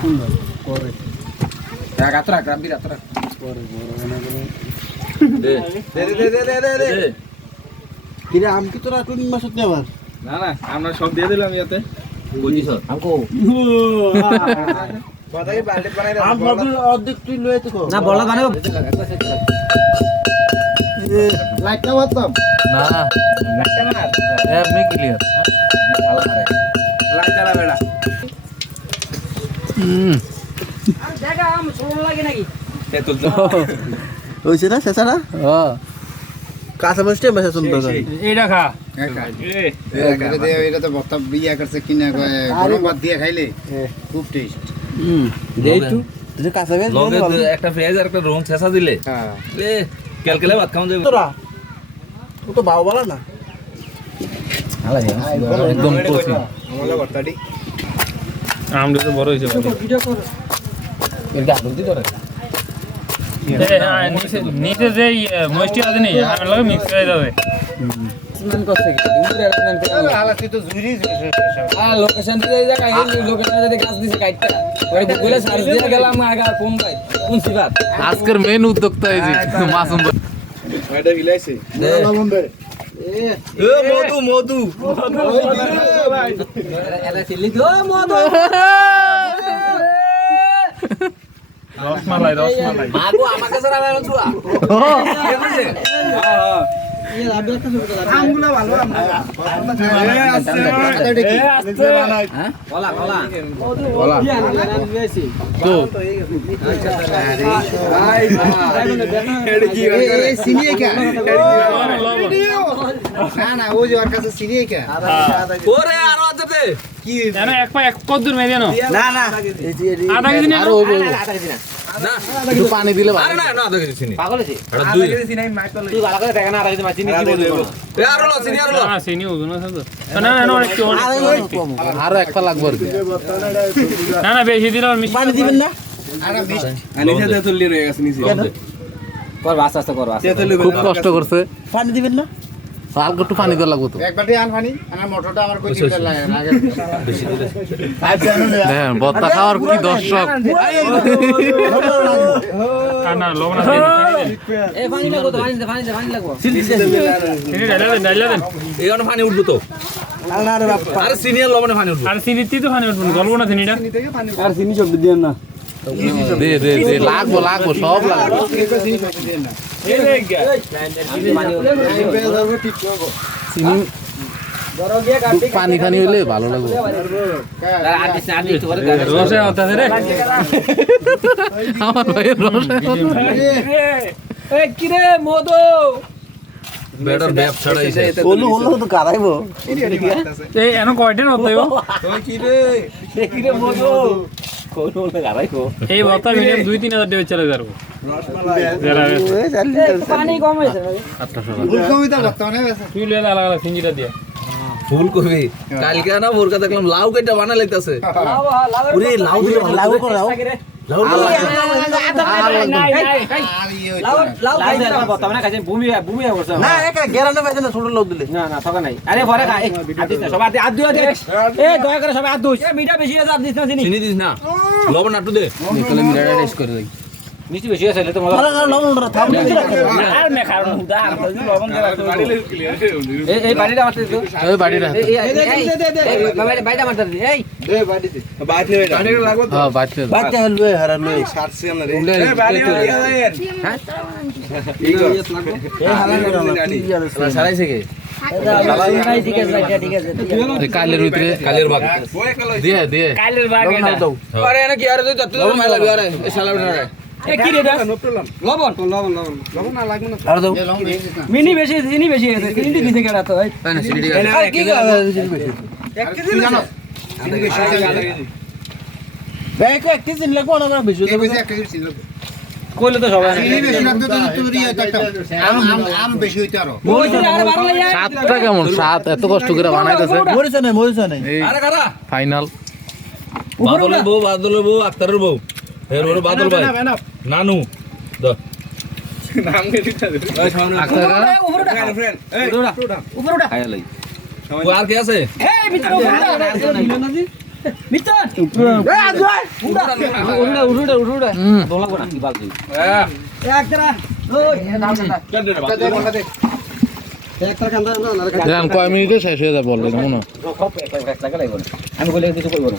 সুন্দর করে আতরা গ্রামবির আতরা করে বড় করে দে দে দে দে দে দে দে কিরে আম কি তোরা কোন মাসত নে। না না আমরা সব দিয়ে দিলাম ইয়াতে বুঝিস আমকো বাদাই বালতি বানাই আম অর্ধেক তুই লয়ে তো না বলা বানাবো লাইটটা মারতাম না এমনি ক্লিয়ার লাই চালা বেড়া দেখা আম ছোট লাগে নাকি তে তুল না শেষাটা কাঁচা মরিচটা মেশা সুন্দর এইটা খা এটা তো ভর্তা বিয়া করছে কিনা গরম ভাত দিয়ে খাইলে খুব টেস্ট হুম। একটু তুই কাঁচা বেশ একটা পেঁয়াজ আর একটা রং ছেঁচা দিলে। হ্যাঁ। ক্যালকেলে ভাত খাওয়া যাবে। তোরা? তো বাবা বলা না। একদম আমটা তো বড় হয়েছে হ্যাঁ, নিচে নিচে যে মহিষ্টি আছে নি আমার লগে মিক্স হয়ে যাবে। মান মান লোকেশন আজকের মেন উদ্যোক্তা মাসুম ভাই। মধু মধু। রসমালাই রসমালাই। আগো আমাকে সারা ভালো তুয়া আমগুলো ভালো কলা কলা তো। চিনিয়ে কে না না ও যে ওর কাছে চিনিয়ে কে ওরে আরও আছে দে জানো এক পা এক কদ্দুর মেয়ে জানো না না আধা কেজি। না একটু পানি দিলে আরে না না দেখে চিনি। পাগল আছে এটা দুই। তুই ভালো করে দেখা না আধা কেজি মাছ চিনি কি বলব? এ আরও লো চিনি আরও লো। না চিনি ওজন আছে তো। না না না অনেক অনেক এক পা লাগবে না না বেশি দিলে আর মিষ্টি পানি দিবেন না? আর মিষ্টি। নিচে তেতুল্লি রয়ে গেছে নিচে কর আস্তে আস্তে কর আস্তে খুব কষ্ট করছে। পানি দিবেন না? হালকা একটু পানি দেওয়া লাগবে তো। এক বাটি আন পানি আমার মোটরটা আমার কই দিতে লাগে লাগে দেখেন বত্তা খাওয়ার কি দর্শক আর লবণ আছে এ পানি লাগবো তো পানি দে পানি দে পানি লাগবো। চিনি ডাইলা দেন ডাইলা দেন এইখানে পানি উঠবো তো। না রে বাপ্পা আরে সিনিয়র লবণে পানি উঠবো? আর চিনিতেই তো পানি উঠবো গল্প না চিনিটা? আর চিনি সব দিয়ে না। দে দে দে লাগবো লাগবো সব লাগবো। পানি ফানি হইলে ভালো লাগবে করে রসে হতাছে রে আমার ভাইয়ের রসে এ কি মদো বেটার তো কারাইবো এই এনো কয়টা নতাইব কি রে মদো কোন বলে গারাইবো এই ভত্তা মিনিমাম দুই তিন হাজার টাকা চলে যাব। যারা পানি কম হয়েছে ফুলকপিটা ভর্তা তুই লিয়ে আলাদা আলাদা সিঞ্জিটা দিয়া। ফুল কবি কালকে না বোরকা দেখলাম লাউ কেটে বানা লাইতাছে লাউ লাউ ওরে লাউ দিলে ভালো লাগু করে দাও লাউ আর লাউ লাউ খাইছে না বতা খাইছে ভূমি ভূমি করছে না একা গেরানো পাইছে না ছোট লোক দিলে। না না থাকা নাই। আরে পরে খা এই আদিস না সবাই আদ দুই দে এ দয়া করে না। লবণ একটু দে। নিকলে করে দেই। মিষ্টি বেশি আছে তো মজা। মালা আর মে খারণ হুদা আর তো লবণ দে এই এই বাড়িটা মারতে তো ওই বাড়িটা। এই এই দে দে দে বাড়িটা বাড়িটা মারতে দে এই বাতি হয়ে পানি লাগবে তো। হ্যাঁ বাড়িতে বাচ্চা লয়ে হারা লয়ে। সারছে আমরা রে। এ বাড়ি হয়ে গেছে হ্যাঁ? ঠিক আছে এ হারা না সারাইছে কে ঠিক আছে ঠিক আছে এই কালের ভিতরে কালের বাগ দিয়ে দিয়ে। কালের বাগ এটা। আরে না কি আরে তুই মাই লাগবে আরে এই শালা বেটা রে এ কি রে এটা? লবণ। লবণ? লবণ লবণ। না লাগবে না আর দাও। মিনি বেশি চিনি বেশি আছে। তো কইলে তো সবাই। সাতটা কেমন? সাত এত কষ্ট করে বানাইতেছে। মরিছে না মরিছে না এই আরে কারা? ফাইনাল বাদলের বউ বাদলের বউ আক্তারের বউ। বাদল ভাই নানু দ নাম কে সামনে উপরে উঠা উপরে উঠা আয় ও আর কে আছে এই উপরে মিত্র উপরে এ আজ ভাই উড়া উড়া উড়া উড়া দোলা এ একরা দে কয় মিনিটে শেষ হয়ে যাবে কেমন আমি বলে কিছু করব না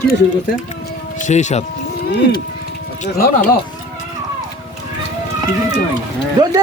কি শুরু করতে সেই সাত হুম। না লাও। দে